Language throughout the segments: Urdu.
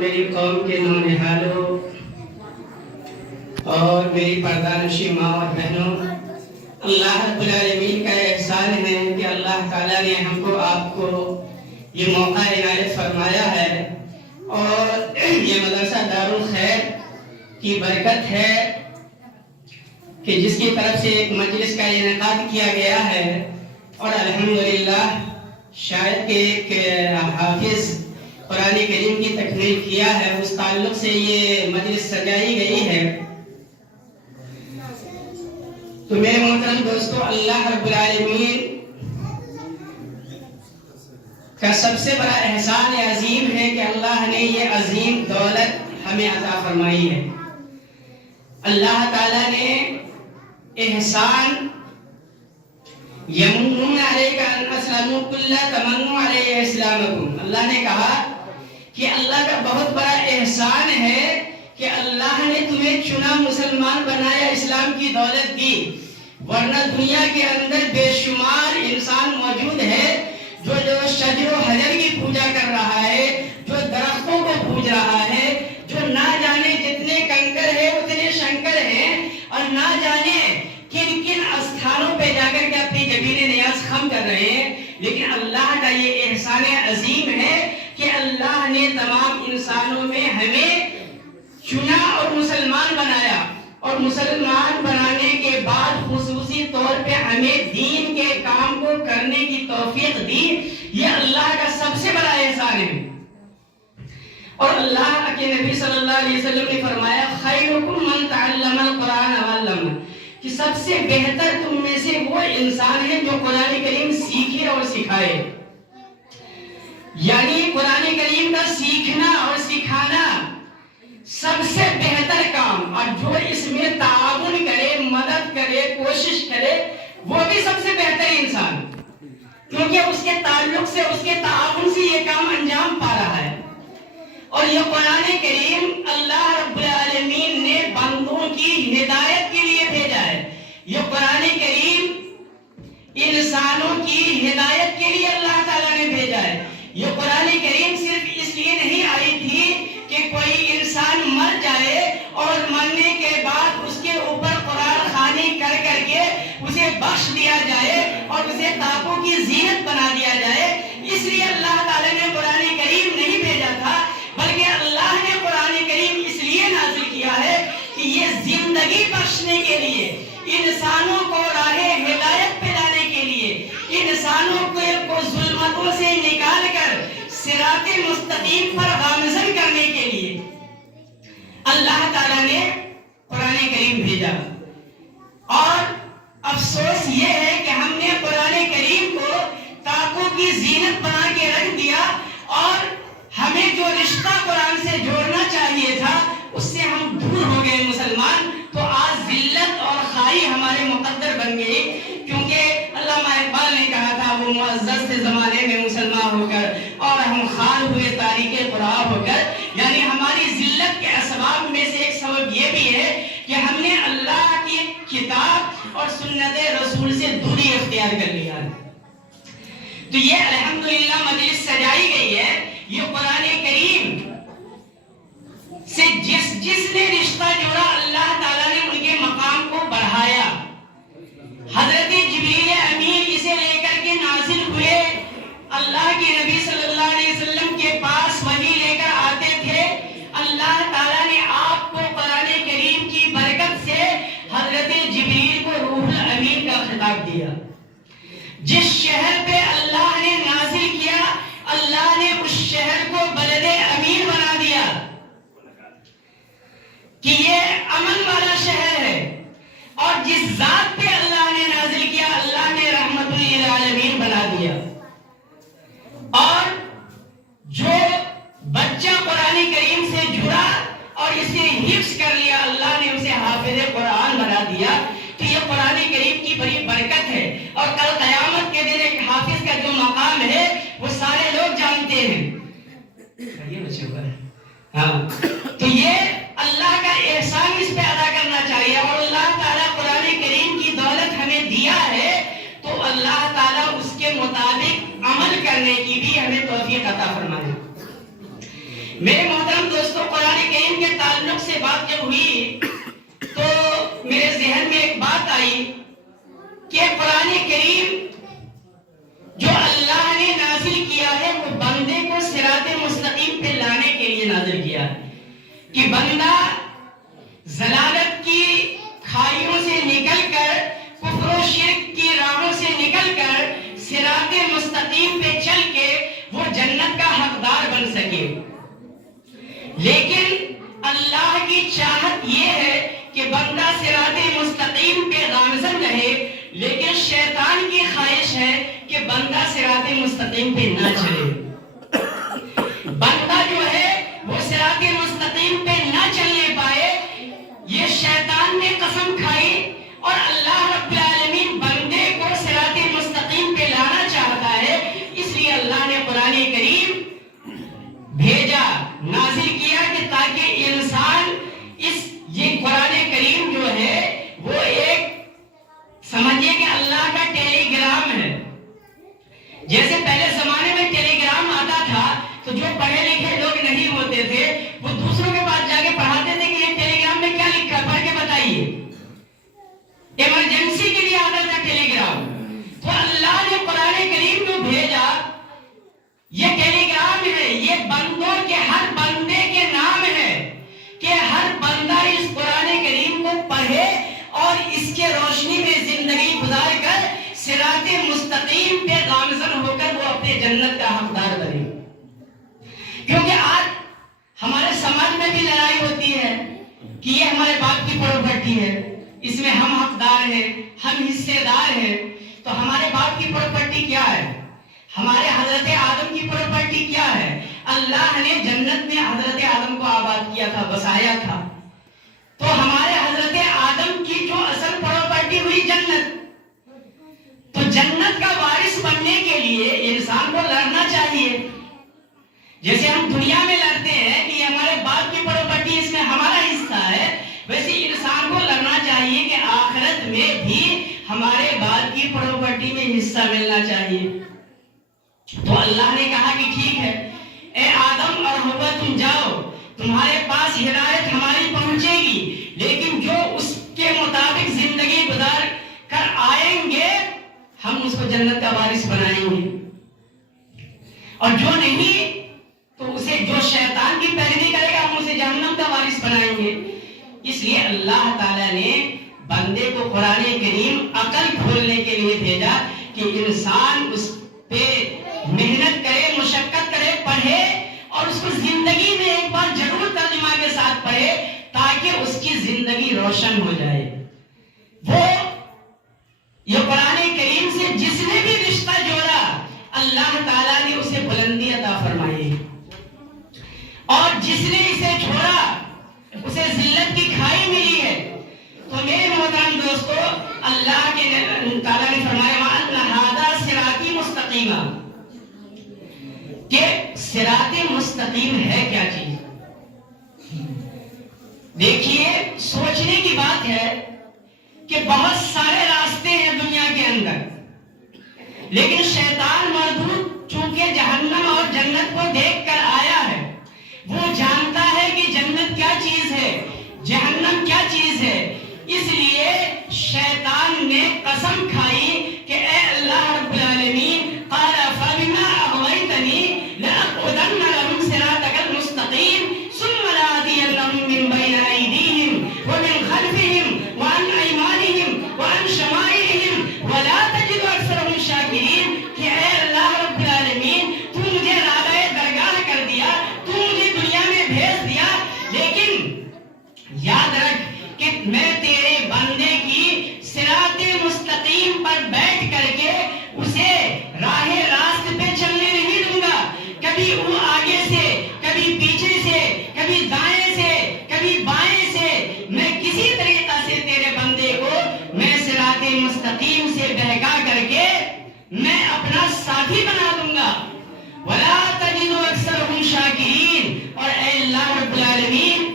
میری قوم کے نونہالوں اور میری پردہ ماں اور بہنوں، اللہ رب العالمین کا احسان ہے کہ اللہ تعالیٰ نے ہم کو آپ کو یہ موقع عنایت فرمایا ہے، اور یہ مدرسہ دارالخیر کی برکت ہے کہ جس کی طرف سے ایک مجلس کا انعقاد کیا گیا ہے، اور الحمدللہ شاید کہ ایک حافظ قرآن کریم کی تکمیل کیا ہے، اس تعلق سے یہ مجلس سجائی گئی ہے۔ تو میرے محترم دوستو، اللہ رب العالمین کا سب سے بڑا احسان عظیم ہے کہ اللہ نے یہ عظیم دولت ہمیں عطا فرمائی ہے۔ اللہ تعالیٰ نے احسان یمنون علیک ان اسلموا قل لا تمنوا علی اسلامکم، اللہ نے کہا کہ اللہ کا بہت بڑا احسان ہے کہ اللہ نے تمہیں چنا، مسلمان بنایا، اسلام کی دولت دی، ورنہ دنیا کے اندر بے شمار انسان موجود ہے جو شجر و حجر کی پوجا کر رہا ہے، جو درختوں کو پوج رہا ہے، جو نہ جانے جتنے کنکر ہیں اتنے شنکر ہیں، اور نہ جانے کن کن استھانوں پہ جا کر کے اپنی جبین نیاز خم کر رہے ہیں۔ لیکن اللہ کا یہ احسان عظیم ہے کہ اللہ نے تمام انسانوں میں ہمیں چنا اور مسلمان بنایا، اور مسلمان بنانے کے بعد خصوصی طور پہ ہمیں دین کے کام کو کرنے کی توفیق دی۔ یہ اللہ کا سب سے بڑا احسان ہے۔ اور اللہ کے نبی صلی اللہ علیہ وسلم نے فرمایا خیرکم من تعلم القرآن وعلمہ، کہ سب سے بہتر تم میں سے وہ انسان ہے جو قرآن کریم سیکھے اور سکھائے۔ یعنی قرآن کریم کا سیکھنا اور سکھانا سب سے بہتر کام، اور جو اس میں تعاون کرے، مدد کرے، کوشش کرے، وہ بھی سب سے بہتر انسان، کیونکہ اس کے تعلق سے، اس کے تعاون سے یہ کام انجام پا رہا ہے۔ اور یہ قرآن کریم اللہ رب العالمین نے بندوں کی ہدایت کے لیے بھیجا ہے۔ یہ قرآن کریم انسانوں کی ہدایت کے لیے اللہ تعالیٰ نے بھیجا ہے۔ یہ قرآن کریم صرف اس لیے نہیں آئی تھی کہ کوئی انسان مر جائے اور مرنے کے بعد اس کے اوپر قرآن خوانی کر کر کے اسے بخش دیا جائے اور اسے تاکوں کی زینت بنا دیا جائے، اس لیے اللہ تعالیٰ نے قرآن کریم نہیں بھیجا تھا، بلکہ اللہ نے قرآن کریم اس لیے نازل کیا ہے کہ یہ زندگی بخشنے کے لیے، انسانوں کو راہ ہدایت پہ لانے کے لیے، انسانوں کو ظلمتوں سے نکال کر صراط مستقیم پر گامزن کرنے کے لیے اللہ تعالیٰ نے قرآن کریم بھیجا۔ اور افسوس یہ ہے کہ ہم نے قرآن کریم کو تاکوں کی زینت بنا کے رکھ دیا، اور ہمیں جو رشتہ قرآن سے جوڑنا چاہیے تھا اس سے ہم دور ہو گئے مسلمان۔ تو آج ذلت اور خائی ہمارے مقدر بن گئی، کیونکہ علامہ اقبال نے کہا تھا وہ معزز تھے زمانے میں مسلمان ہو کر، اور ہم خان ہوئے تاریخ قرآن ہو کر۔ یعنی ہماری ذلت کے اسباب میں سے ایک سبب یہ بھی ہے کہ ہم نے اللہ کی کتاب اور سنت رسول سے دوری اختیار کر لیا ہے۔ تو یہ الحمدللہ مجلس سجائی گئی ہے، یہ قرآن کریم سے جس نے رشتہ جوڑا، اللہ تعالیٰ نے ان کے مقام کو بڑھایا۔ حضرت جبریل امین اسے لے کر کے نازل ہوئے، اللہ کے نبی صلی اللہ علیہ وسلم کے پاس وحی لے کر آتے تھے۔ اللہ تعالیٰ نے آپ کو قرآن کریم کی برکت سے حضرت جبریل کو روح الامین کا خطاب دیا۔ جس شہر پہ اللہ نے نازل کیا، اللہ نے اس شہر کو بلد امین بنا دیا کہ یہ امن والا شہر ہے۔ اور جس ذات پہ اللہ نے نازل کیا، اللہ نے رحمت للعالمین بنا دیا۔ اور جو بچہ قرآن کریم سے جڑا اور اسے حفظ کر لیا، اللہ نے اسے حافظ قرآن بنا دیا۔ تو یہ قرآن کریم کی بڑی برکت ہے، اور کل قیامت کے دن ایک حافظ کا جو مقام ہے وہ سارے لوگ جانتے ہیں۔ تو یہ اللہ کا احسان اس پہ ادا کرنا چاہیے، اور اللہ تعالیٰ قرآن کریم کی دولت ہمیں دیا ہے تو اللہ تعالیٰ اس کے مطابق عمل کرنے کی بھی ہمیں توفیق عطا فرمائے۔ میرے محترم دوستوں، قرآن کریم کے تعلق سے بات جب ہوئی تو میرے ذہن میں ایک بات آئی کہ قرآن کریم جو اللہ نے نازل کیا ہے وہ بندے کو صراط مستقیم پہ لانے کے لیے نازل کیا ہے، کہ بندہ ضلالت کی کھائیوں سے نکل کر، کفر و شرک کی راہوں سے نکل کر صراط مستقیم پہ چل کے وہ جنت کا حقدار بن سکے۔ لیکن اللہ کی چاہت یہ ہے کہ بندہ صراط مستقیم پہ گامزن رہے، لیکن شیطان کی خواہش ہے کہ بندہ صراط مستقیم پہ نہ چلے۔ بندہ جو ہے وہ صراط مستقیم پہ نہ چلنے پائے، یہ شیطان نے قسم کھائی، اور اللہ رب العالمین بندے کو صراط مستقیم پہ لانا چاہتا ہے۔ اس لیے اللہ نے قرآن کریم بھیجا، نازل کیا، کہ تاکہ انسان یہ قرآن کریم جو ہے وہ ایک سمجھے کہ اللہ کا ٹیلی گرام ہے۔ جیسے پہلے زمانے میں ٹیلی گرام آتا تھا تو جو پڑھے لکھے لوگ نہیں ہوتے تھے وہ دوسروں کے پاس جا کے پڑھاتے تھے کہ یہ ٹیلی گرام میں کیا لکھا ہے، پڑھ کے بتائیے۔ ایمرجنسی کے لیے آتا تھا ٹیلی گرام۔ تو اللہ نے قرآن کریم کو بھیجا، یہ ٹیلی گرام ہے، یہ بندوں کے ہر بندے کے نام ہے، کہ ہر بندہ اس قرآن کریم کو پڑھے اور اس کے روشنی میں زندگی گزار کر صراط مستقیم پہ گامزن ہو کر وہ اپنے جنت کا حقدار بنے۔ کیونکہ آج ہمارے سماج میں بھی لڑائی ہوتی ہے کہ یہ ہمارے باپ کی پراپرٹی ہے، اس میں ہم حقدار ہیں، ہم حصے دار ہیں۔ تو ہمارے باپ کی پراپرٹی کیا ہے؟ ہمارے حضرت آدم کی پراپرٹی کیا ہے؟ اللہ نے جنت میں حضرت آدم کو آباد کیا تھا، بسایا تھا۔ تو ہمارے حضرت آدم کی جو اصل پراپرٹی ہوئی جنت، تو جنت کا وارث بننے کے لیے انسان کو لڑنا چاہیے۔ جیسے ہم دنیا میں لڑتے ہیں کہ یہ ہمارے باپ کی پراپرٹی، اس میں ہمارا حصہ ہے، ویسے انسان کو لڑنا چاہیے کہ آخرت میں بھی ہمارے باپ کی پراپرٹی میں حصہ ملنا چاہیے۔ تو اللہ نے کہا کہ ٹھیک ہے، اے آدم اور حوا تم جاؤ، تمہارے پاس ہدایت ہماری پہنچے گی، لیکن جو اس کے مطابق زندگی گزار کر آئیں گے ہم اس کو جنت کا وارث بنائیں گے، اور جو نہیں تو اسے، جو شیطان کی پیروی کرے گا ہم اسے جہنم کا وارث بنائیں گے۔ اس لیے اللہ تعالیٰ نے بندے کو قرآن کریم عقل کھولنے کے لیے بھیجا کہ انسان اس پہ محنت کرے، مشقت کرے، پڑھے، اور اس کو زندگی میں ایک بار ضرور ترجمہ کے ساتھ پڑھے تاکہ اس کی زندگی روشن ہو جائے۔ وہ یہ قرآن کریم سے جس نے بھی رشتہ جوڑا اللہ تعالیٰ نے اسے بلندی عطا فرمائی، اور جس نے اسے چھوڑا اسے ذلت کی کھائی ملی ہے۔ تو میرے محترم دوستو، اللہ کے تعالیٰ نے فرمایا وَأَنَّ هَذَا صِرَاطِي مُسْتَقِيمًا، کہ صراط مستقیم ہے کیا چیز؟ دیکھیے، سوچنے کی بات ہے کہ بہت سارے راستے ہیں دنیا کے اندر، لیکن شیطان مردود چونکہ جہنم اور جنت کو دیکھ کر آیا ہے، وہ جانتا ہے کہ جنت کیا چیز ہے، جہنم کیا چیز ہے۔ اس لیے شیطان نے قسم کھائی کہ اے اللہ رب العالمین، قال فبما اغويتني لأقعدن لهم صراطك المستقيم ثم لآتينهم من بين أيديهم ومن خلفهم وعن أيمانهم وعن شمائلهم ولا تجد أكثرهم شاكرين۔ کہ اے اللہ رب العالمین، تو مجھے راغب درگاہ کر دیا، تو مجھے دنیا میں بھیج دیا، لیکن یاد رکھ کہ میں تیرے بندے کی صراط مستقیم پر بیٹھ کر کے اسے راہ راست پہ چلنے نہیں دوں گا، کبھی وہ آگے سے، کبھی پیچھے سے، کبھی دائیں سے، کبھی بائیں سے، میں کسی طریقہ سے تیرے بندے کو میں صراط مستقیم سے بہکا کر کے میں اپنا ساتھی بنا دوں گا۔ وَلَا تَجِدُ أَكْثَرَهُمْ شَاكِرِينَ، اور اے اللہ رب العالمین،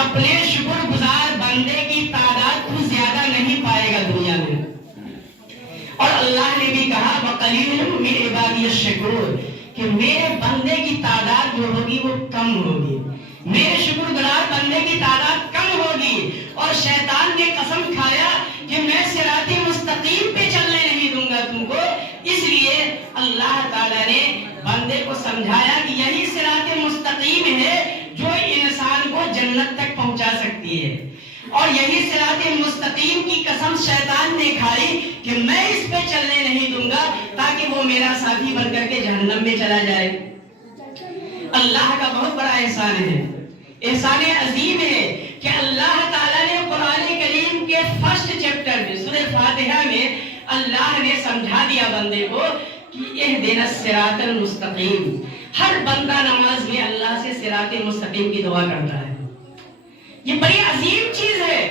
اپنے شکر گزار بندے کی تعداد تو زیادہ نہیں پائے گا دنیا میں۔ اور اللہ نے بھی کہا وَقَلِيلٌ مِّنْ عِبَادِيَ الشَّكُورُ، کہ میرے بندے کی تعداد جو ہوگی وہ کم ہوگی، میرے شکر گزار بندے کی تعداد کم ہوگی، اور شیطان نے قسم کھایا کہ میں صراط مستقیم پہ چلنے نہیں دوں گا تم کو۔ اس لیے اللہ تعالیٰ نے بندے کو سمجھایا کہ یہی صراط مستقیم ہے جو انسان کو جنت تک پہنچا سکتی ہے، اور یہی صراط مستقیم کی قسم شیطان نے کھائی کہ میں اس پہ چلنے نہیں دوں گا تاکہ وہ میرا ساتھی بن کر کے جہنم میں چلا جائے۔ اللہ کا بہت بڑا احسان ہے، احسان عظیم ہے کہ اللہ تعالیٰ نے قرآن کریم کے فرسٹ چیپٹر میں سورہ فاتحہ میں اللہ نے سمجھا دیا بندے کو کہ اہدنا الصراط المستقیم۔ ہر بندہ نماز میں اللہ سے صراط مستقیم کی دعا کرتا ہے، یہ بڑی عظیم چیز ہے،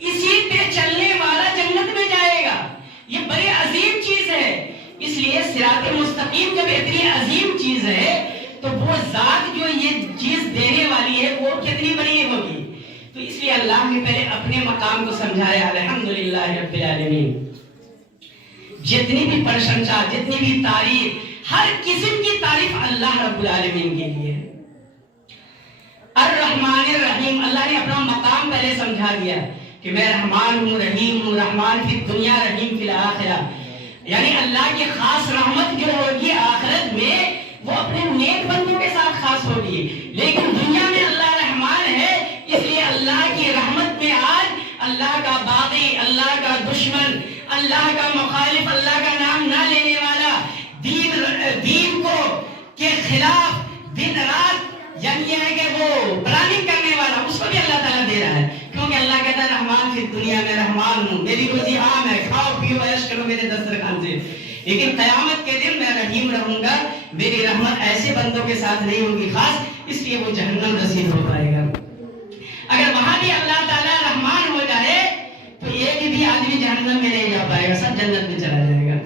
اسی پہ چلنے والا جنت میں جائے گا، یہ بڑی عظیم چیز ہے۔ اس لیے صراط مستقیم جب اتنی عظیم چیز ہے تو وہ ذات جو یہ چیز دینے والی ہے وہ کتنی بڑی ہوگی۔ تو اس لیے اللہ نے پہلے اپنے مقام کو سمجھایا، الحمدللہ رب العالمین۔ جتنی بھی پرشنسا، جتنی بھی تعریف، ہر قسم کی تعریف اللہ رب العالمین کے لیے۔ الرحمن الرحیم، اللہ نے اپنا مقام پہلے سمجھا دیا کہ میں رحمان ہوں، رحیم ہوں، رحمان فی الدنیا، رحیم فی الآخرہ۔ یعنی اللہ کی خاص رحمت جو ہوگی آخرت میں وہ اپنے نیک بندوں کے ساتھ خاص ہوگی، لیکن دنیا میں اللہ رحمان ہے، اس لیے اللہ کی رحمت میں آج اللہ کا باغی، اللہ کا دشمن، اللہ کا مخالف، اللہ کا نام نہ لینے والا، دین کو کے خلاف دن رات یعنی یہ ہے کہ وہ پلاننگ کرنے والا، اس کو بھی اللہ تعالیٰ دے رہا ہے، کیونکہ اللہ کہتا ہے رحمان فی دنیا میں رحمان ہوں، میری روزی عام ہے، کھاؤ پیو عیش کرو میرے دسترخوان سے، لیکن قیامت کے دن میں رحیم رہوں گا، میری رحمت ایسے بندوں کے ساتھ نہیں ہوگی خاص، اس لیے وہ جہنم رسید ہو پائے گا۔ اگر وہاں بھی اللہ تعالیٰ رحمان ہو جائے تو ایک بھی آدمی جہنم میں نہیں جا پائے گا، سب جنت میں چلا جائے گا،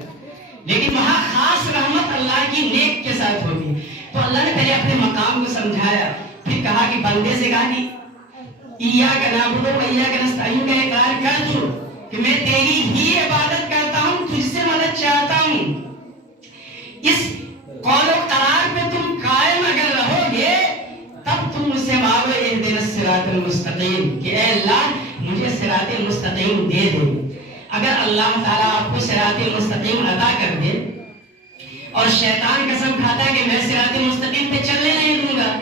لیکن وہاں خاص رحمت اللہ کی نیک کے ساتھ ہوگی۔ تو اللہ نے پہلے اپنے مقام کو سمجھایا، پھر کہا کہ بندے سے کہا کہ ایاک نعبد و ایاک نستعین کا اقرار کر دو کہ میں تیری ہی عبادت کرتا ہوں، تجھ سے مدد چاہتا ہوں۔ اس قول و قرار پہ تم قائم اگر رہو گے تب تم مجھ سے مانگو اہدنا الصراط المستقیم کہ اے اللہ مجھے صراط مستقیم دے دے۔ اگر اللہ تعالیٰ آپ کو صراط مستقیم عطا کر دے اور شیطان قسم کھاتا ہے کہ میں صراط مستقیم پہ چلنے نہیں دوں گا،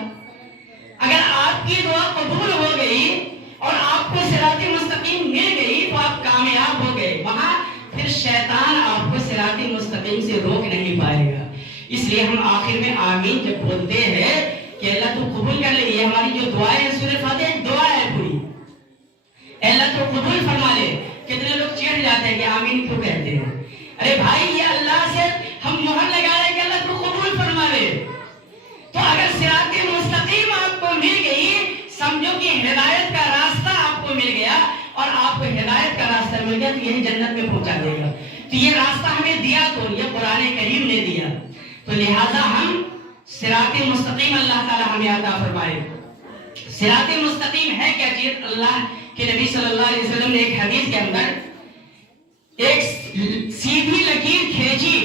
اگر آپ کی دعا قبول ہو گئی اور آپ کو صراط مستقیم مل گئی تو آپ کامیاب ہو گئے، وہاں پھر شیطان آپ کو صراط مستقیم سے روک نہیں پائے گا۔ اس لیے ہم آخر میں آمین جب بولتے ہیں کہ اللہ تو قبول کر لے، یہ ہماری جو دعائیں ہیں سورہ فاتحہ ایک دعا ہے پوری، اللہ تو قبول فرما لے۔ کتنے لوگ چڑھ جاتے ہیں کہ آمین کیوں کہتے ہیں؟ ارے بھائی یہ اللہ سے ہم مہر لگا رہے ہیں کہ اللہ تو قبول فرما لے۔ تو اگر صراط مستقیم آپ کو مل گئی، سمجھو کہ ہدایت کا راستہ آپ کو مل گیا، اور آپ کو ہدایت کا راستہ مل گیا تو یہی جنت میں پہنچا دے گا۔ تو یہ راستہ ہمیں دیا تو یہ قرآن کریم نے دیا، تو لہٰذا ہم صراط مستقیم اللہ تعالی ہمیں عطا فرمائے۔ صراط مستقیم ہے کیا چیز؟ اللہ کے نبی صلی اللہ علیہ وسلم نے ایک حدیث کے اندر ایک سیدھی لکیر کھینچی